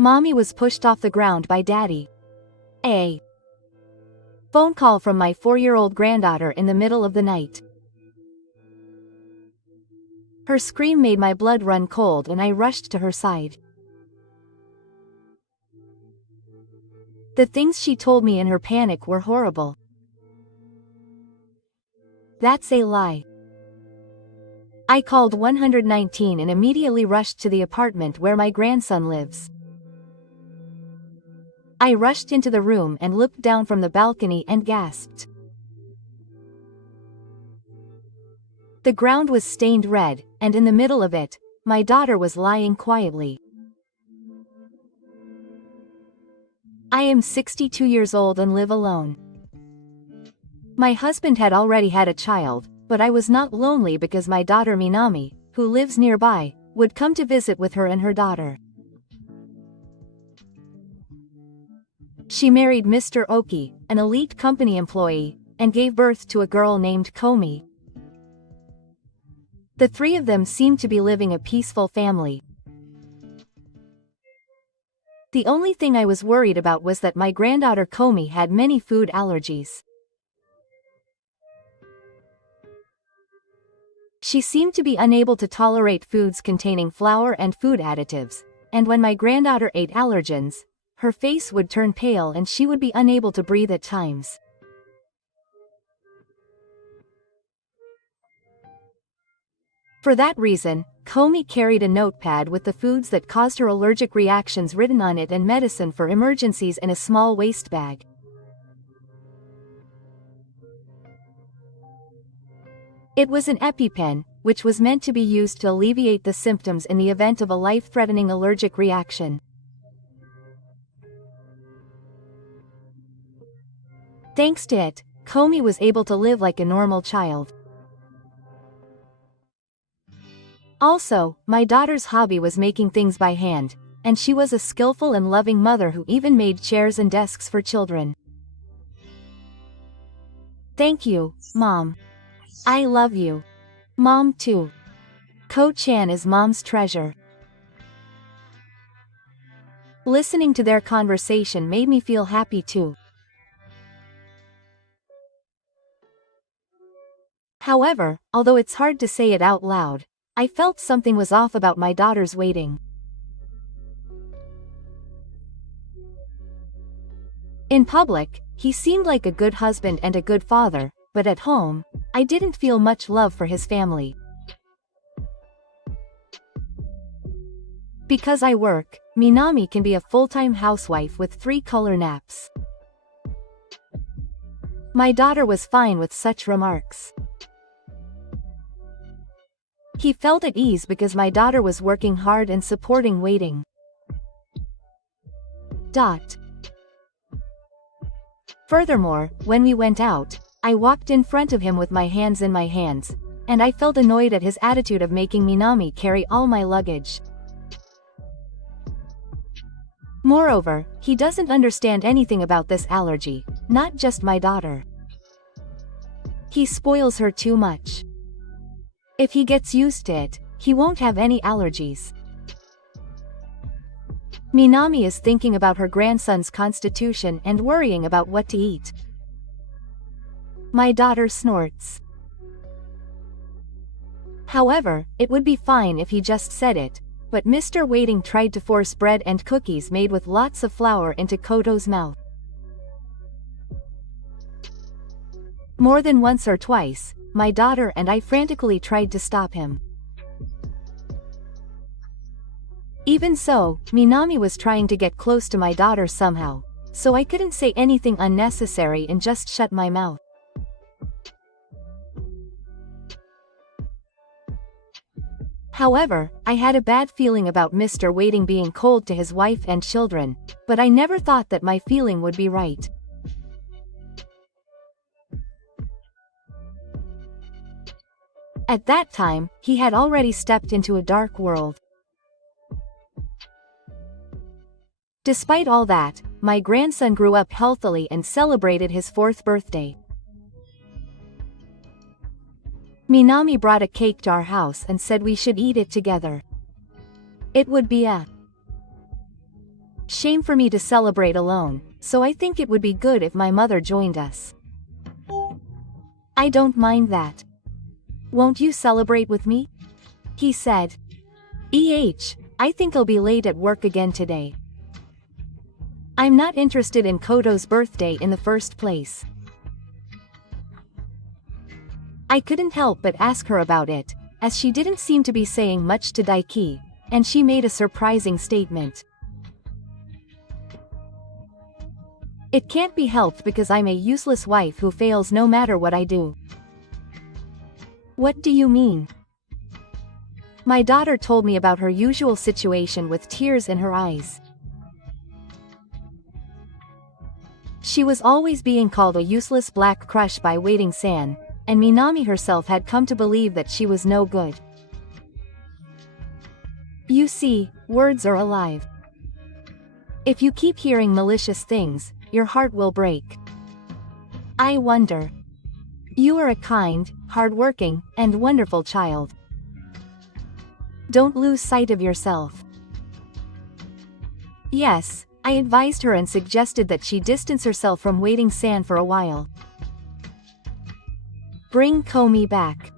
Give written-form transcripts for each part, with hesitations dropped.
Mommy was pushed off the ground by Daddy. A phone call from my 4-year-old granddaughter in the middle of the night. Her scream made my blood run cold and I rushed to her side. The things she told me in her panic were horrible. That's a lie. I called 119 and immediately rushed to the apartment where my grandson lives. I rushed into the room and looked down from the balcony and gasped. The ground was stained red, and in the middle of it, my daughter was lying quietly. I am 62 years old and live alone. My husband had already had a child, but I was not lonely because my daughter Minami, who lives nearby, would come to visit with her and her daughter. She married Mr. Oki, an elite company employee, and gave birth to a girl named Komi. The three of them seemed to be living a peaceful family. The only thing I was worried about was that my granddaughter Komi had many food allergies. She seemed to be unable to tolerate foods containing flour and food additives, and when my granddaughter ate allergens, her face would turn pale and she would be unable to breathe at times. For that reason, Komi carried a notepad with the foods that caused her allergic reactions written on it and medicine for emergencies in a small waste bag. It was an EpiPen, which was meant to be used to alleviate the symptoms in the event of a life-threatening allergic reaction. Thanks to it, Komi was able to live like a normal child. Also, my daughter's hobby was making things by hand, and she was a skillful and loving mother who even made chairs and desks for children. Thank you, Mom. I love you. Mom too. Ko-chan is Mom's treasure. Listening to their conversation made me feel happy too. However, although it's hard to say it out loud, I felt something was off about my daughter's waiting. In public, he seemed like a good husband and a good father, but at home, I didn't feel much love for his family. Because I work, Minami can be a full-time housewife with 3 color naps. My daughter was fine with such remarks. He felt at ease because my daughter was working hard and supporting waiting. Furthermore, when we went out, I walked in front of him with my hands in my hands, and I felt annoyed at his attitude of making Minami carry all my luggage. Moreover, he doesn't understand anything about this allergy, not just my daughter. He spoils her too much. If he gets used to it, he won't have any allergies. Minami is thinking about her grandson's constitution and worrying about what to eat. My daughter snorts. However, it would be fine if he just said it, but Mr. Waiting tried to force bread and cookies made with lots of flour into Koto's mouth. More than once or twice, my daughter and I frantically tried to stop him. Even so, Minami was trying to get close to my daughter somehow, so I couldn't say anything unnecessary and just shut my mouth. However, I had a bad feeling about Mr. Waiting being cold to his wife and children, but I never thought that my feeling would be right. At that time, he had already stepped into a dark world. Despite all that, my grandson grew up healthily and celebrated his 4th birthday. Minami brought a cake to our house and said we should eat it together. It would be a Shame for me to celebrate alone, so I think it would be good if my mother joined us. I don't mind that. Won't you celebrate with me? He said. I think I'll be late at work again today. I'm not interested in Koto's birthday in the first place. I couldn't help but ask her about it, as she didn't seem to be saying much to Daiki, and she made a surprising statement. It can't be helped because I'm a useless wife who fails no matter what I do. What do you mean? My daughter told me about her usual situation with tears in her eyes. She was always being called a useless black crush by waiting-san, and Minami herself had come to believe that she was no good. You see, words are alive. If you keep hearing malicious things, your heart will break. I wonder. You are a kind, hardworking, and wonderful child. Don't lose sight of yourself. Yes, I advised her and suggested that she distance herself from waiting-san for a while. Bring Komi back.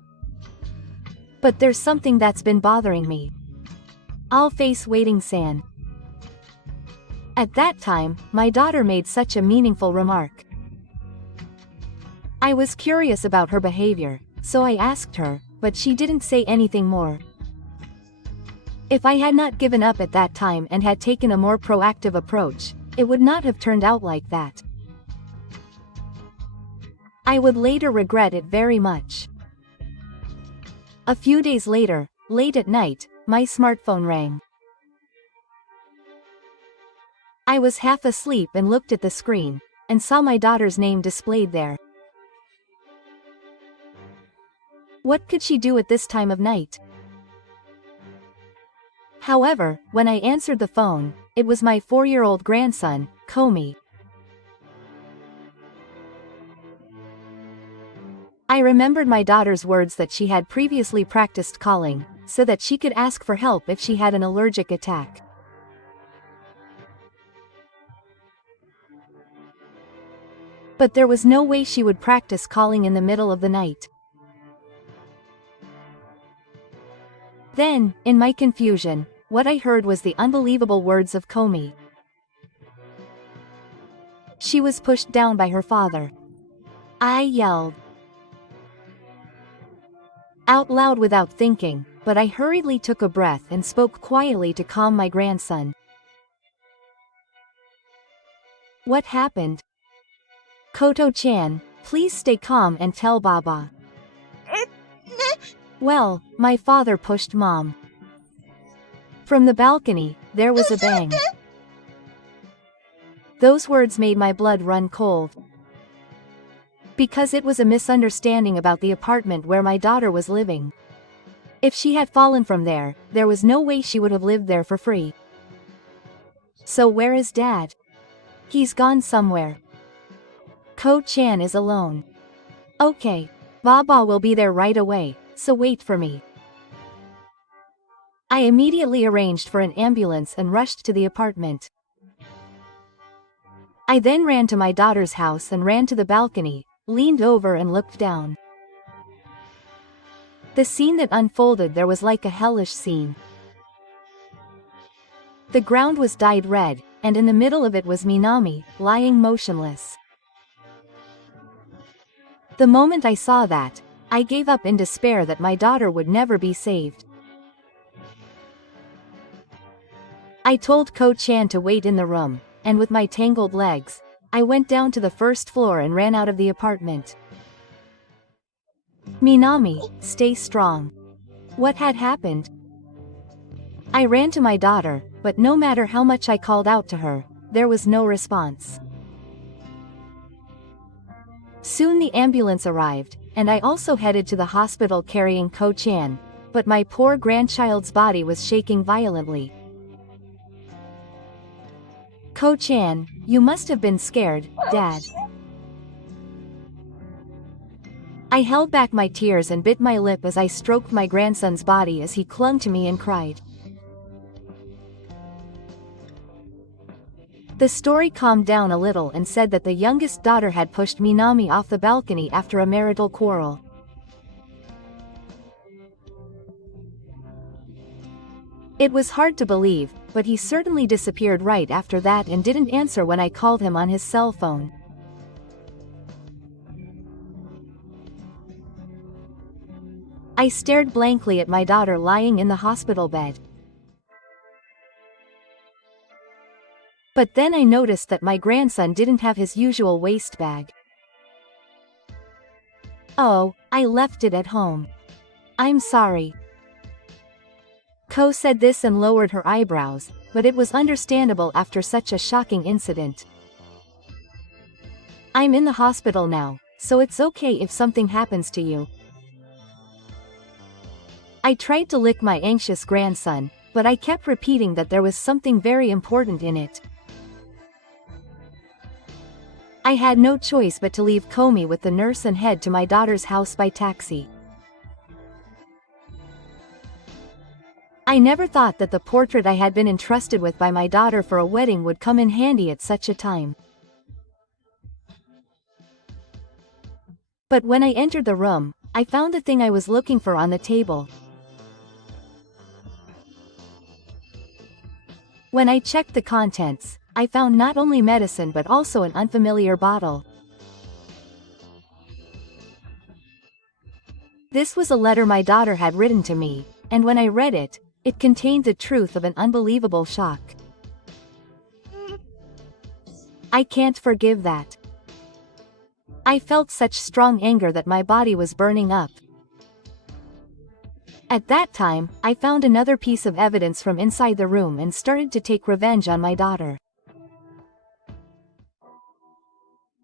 But there's something that's been bothering me. I'll face waiting-san. At that time, my daughter made such a meaningful remark. I was curious about her behavior, so I asked her, but she didn't say anything more. If I had not given up at that time and had taken a more proactive approach, it would not have turned out like that. I would later regret it very much. A few days later, late at night, my smartphone rang. I was half asleep and looked at the screen, and saw my daughter's name displayed there. What could she do at this time of night? However, when I answered the phone, it was my 4-year-old grandson, Komi. I remembered my daughter's words that she had previously practiced calling, so that she could ask for help if she had an allergic attack. But there was no way she would practice calling in the middle of the night. Then, in my confusion, what I heard was the unbelievable words of Komi. She was pushed down by her father. I yelled out loud without thinking, but I hurriedly took a breath and spoke quietly to calm my grandson. What happened? Koto-chan, please stay calm and tell Baba. Well, my father pushed Mom. From the balcony, there was a bang. Those words made my blood run cold. Because it was a misunderstanding about the apartment where my daughter was living. If she had fallen from there, there was no way she would have lived there for free. So where is Dad? He's gone somewhere. Ko-chan is alone. Okay, Baba will be there right away, so wait for me. I immediately arranged for an ambulance and rushed to the apartment. I then ran to my daughter's house and ran to the balcony, leaned over and looked down. The scene that unfolded there was like a hellish scene. The ground was dyed red, and in the middle of it was Minami, lying motionless. The moment I saw that, I gave up in despair that my daughter would never be saved. I told Ko-chan to wait in the room, and with my tangled legs, I went down to the first floor and ran out of the apartment. Minami, stay strong. What had happened? I ran to my daughter, but no matter how much I called out to her, there was no response. Soon the ambulance arrived, and I also headed to the hospital carrying Ko-chan, but my poor grandchild's body was shaking violently. Ko-chan, you must have been scared, Dad. I held back my tears and bit my lip as I stroked my grandson's body as he clung to me and cried. The story calmed down a little and said that the youngest daughter had pushed Minami off the balcony after a marital quarrel. It was hard to believe, but he certainly disappeared right after that and didn't answer when I called him on his cell phone. I stared blankly at my daughter lying in the hospital bed. But then I noticed that my grandson didn't have his usual waste bag. Oh, I left it at home. I'm sorry. Ko said this and lowered her eyebrows, but it was understandable after such a shocking incident. I'm in the hospital now, so it's okay if something happens to you. I tried to lick my anxious grandson, but I kept repeating that there was something very important in it. I had no choice but to leave Komi with the nurse and head to my daughter's house by taxi. I never thought that the portrait I had been entrusted with by my daughter for a wedding would come in handy at such a time. But when I entered the room, I found the thing I was looking for on the table. When I checked the contents, I found not only medicine but also an unfamiliar bottle. This was a letter my daughter had written to me, and when I read it, it contained the truth of an unbelievable shock. I can't forgive that. I felt such strong anger that my body was burning up. At that time, I found another piece of evidence from inside the room and started to take revenge on my daughter.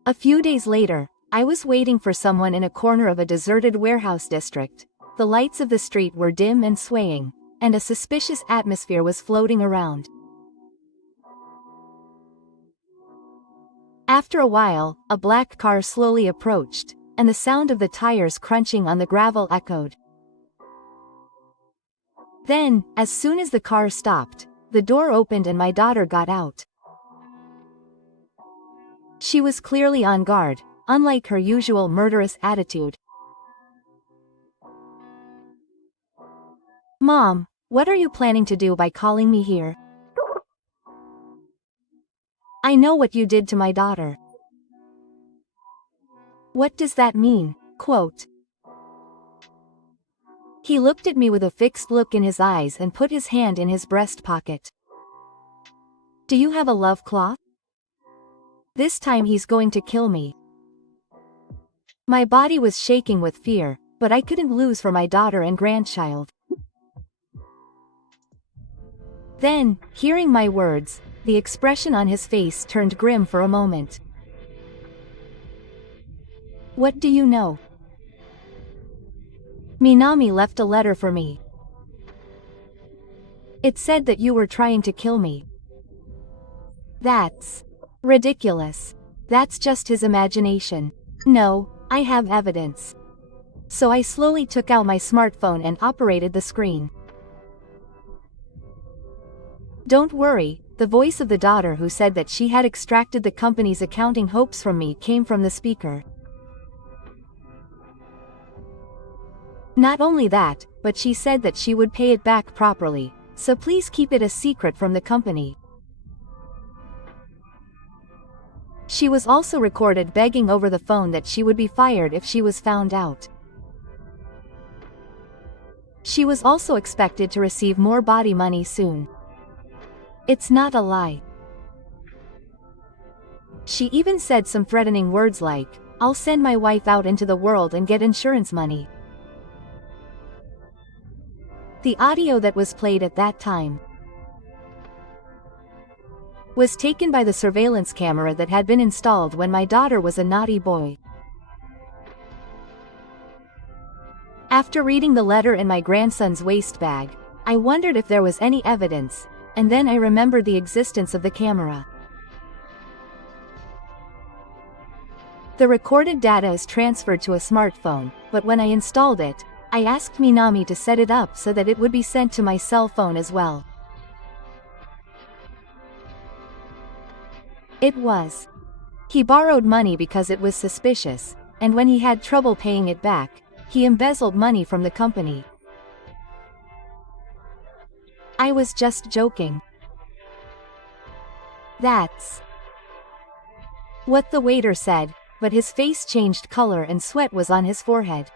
A few days later, I was waiting for someone in a corner of a deserted warehouse district. The lights of the street were dim and swaying, and a suspicious atmosphere was floating around. After a while, a black car slowly approached, and the sound of the tires crunching on the gravel echoed. Then, as soon as the car stopped, the door opened and my daughter got out. She was clearly on guard, unlike her usual murderous attitude. Mom, what are you planning to do by calling me here? I know what you did to my daughter. What does that mean? Quote. He looked at me with a fixed look in his eyes and put his hand in his breast pocket. Do you have a love cloth? This time he's going to kill me. My body was shaking with fear, but I couldn't lose for my daughter and grandchild. Then, hearing my words, the expression on his face turned grim for a moment. What do you know? Minami left a letter for me. It said that you were trying to kill me. That's ridiculous. That's just his imagination. No, I have evidence. So I slowly took out my smartphone and operated the screen. Don't worry, the voice of the daughter who said that she had extracted the company's accounting hopes from me came from the speaker. Not only that, but she said that she would pay it back properly, so please keep it a secret from the company. She was also recorded begging over the phone that she would be fired if she was found out. She was also expected to receive more body money soon. It's not a lie. She even said some threatening words like, I'll send my wife out into the world and get insurance money. The audio that was played at that time was taken by the surveillance camera that had been installed when my daughter was a naughty boy. After reading the letter in my grandson's waste bag, I wondered if there was any evidence, and then I remembered the existence of the camera. The recorded data is transferred to a smartphone, but when I installed it, I asked Minami to set it up so that it would be sent to my cell phone as well. It was. He borrowed money because it was suspicious, and when he had trouble paying it back, he embezzled money from the company. I was just joking. That's what the waiter said, but his face changed color and sweat was on his forehead.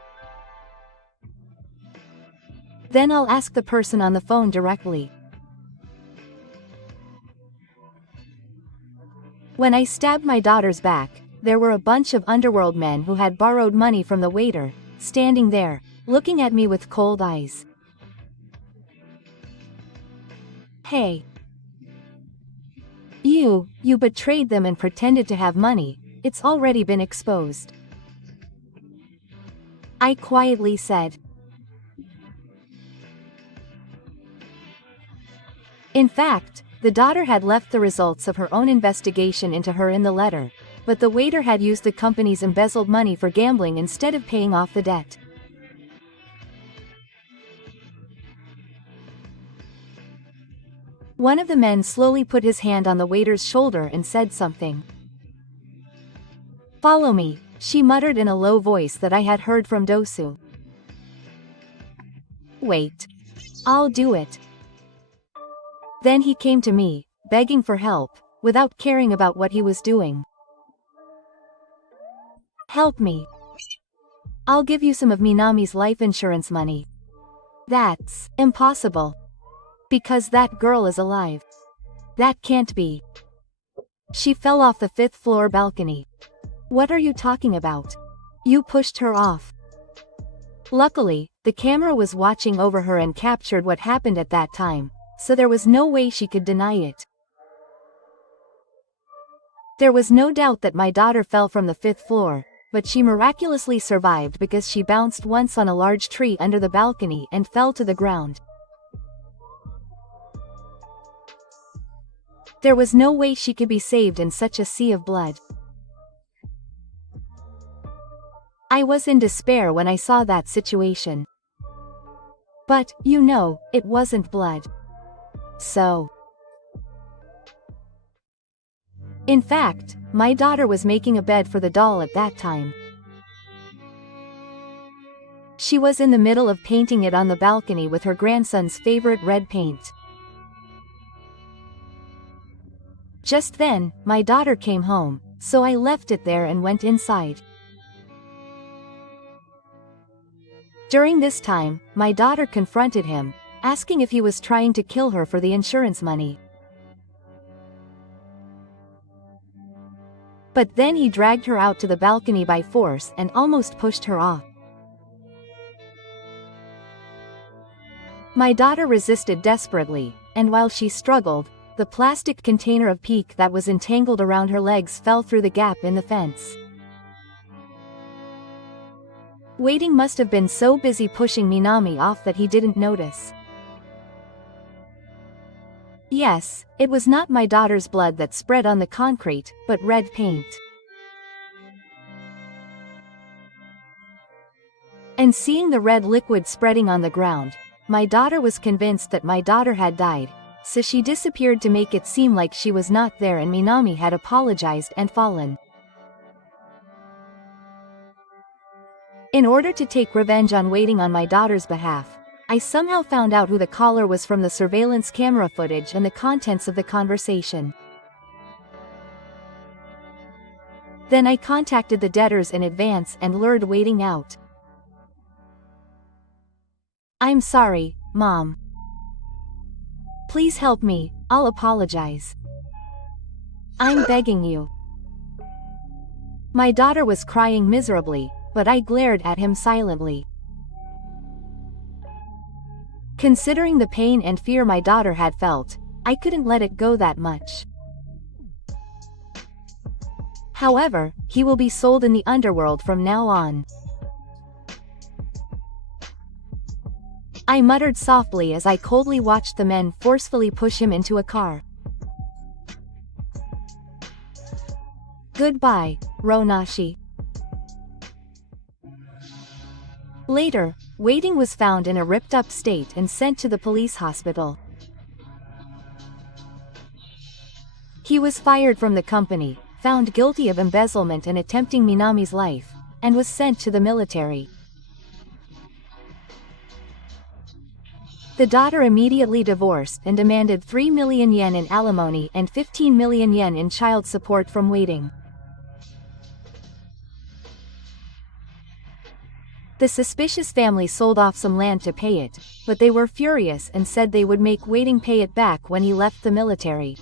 Then I'll ask the person on the phone directly. When I stabbed my daughter's back, there were a bunch of underworld men who had borrowed money from the waiter, standing there, looking at me with cold eyes. Hey. You betrayed them and pretended to have money, it's already been exposed. I quietly said. In fact, the daughter had left the results of her own investigation into her in the letter, but the waiter had used the company's embezzled money for gambling instead of paying off the debt. One of the men slowly put his hand on the waiter's shoulder and said something. Follow me, she muttered in a low voice that I had heard from Dosu. Wait. I'll do it. Then he came to me, begging for help, without caring about what he was doing. Help me. I'll give you some of Minami's life insurance money. That's impossible. Because that girl is alive. That can't be. She fell off the 5th floor balcony. What are you talking about? You pushed her off. Luckily, the camera was watching over her and captured what happened at that time, so there was no way she could deny it. There was no doubt that my daughter fell from the 5th floor, but she miraculously survived because she bounced once on a large tree under the balcony and fell to the ground. There was no way she could be saved in such a sea of blood. I was in despair when I saw that situation. But, it wasn't blood. So. In fact, my daughter was making a bed for the doll at that time. She was in the middle of painting it on the balcony with her grandson's favorite red paint. Just then, my daughter came home, so I left it there and went inside. During this time, my daughter confronted him, asking if he was trying to kill her for the insurance money. But then he dragged her out to the balcony by force and almost pushed her off. My daughter resisted desperately, and while she struggled, the plastic container of PEEK that was entangled around her legs fell through the gap in the fence. Waiting must have been so busy pushing Minami off that he didn't notice. Yes, it was not my daughter's blood that spread on the concrete, but red paint. And seeing the red liquid spreading on the ground, my daughter was convinced that my daughter had died, so she disappeared to make it seem like she was not there and Minami had apologized and fallen. In order to take revenge on waiting on my daughter's behalf, I somehow found out who the caller was from the surveillance camera footage and the contents of the conversation. Then I contacted the debtors in advance and lured waiting out. I'm sorry, Mom. Please help me, I'll apologize. I'm begging you. My daughter was crying miserably, but I glared at him silently. Considering the pain and fear my daughter had felt, I couldn't let it go that much. However, he will be sold in the underworld from now on. I muttered softly as I coldly watched the men forcefully push him into a car. Goodbye, Ronashi. Later, Waiting was found in a ripped-up state and sent to the police hospital. He was fired from the company, found guilty of embezzlement and attempting Minami's life, and was sent to the military. The daughter immediately divorced and demanded 3 million yen in alimony and 15 million yen in child support from Waiting. The suspicious family sold off some land to pay it, but they were furious and said they would make Waiting pay it back when he left the military.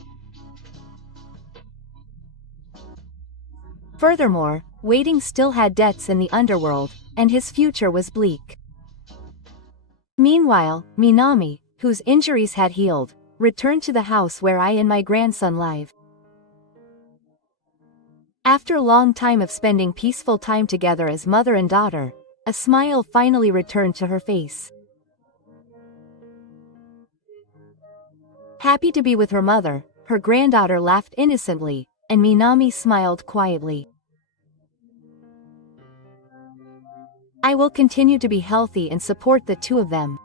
Furthermore, Waiting still had debts in the underworld, and his future was bleak. Meanwhile, Minami, whose injuries had healed, returned to the house where I and my grandson live. After a long time of spending peaceful time together as mother and daughter, a smile finally returned to her face. Happy to be with her mother, her granddaughter laughed innocently, and Minami smiled quietly. I will continue to be healthy and support the two of them.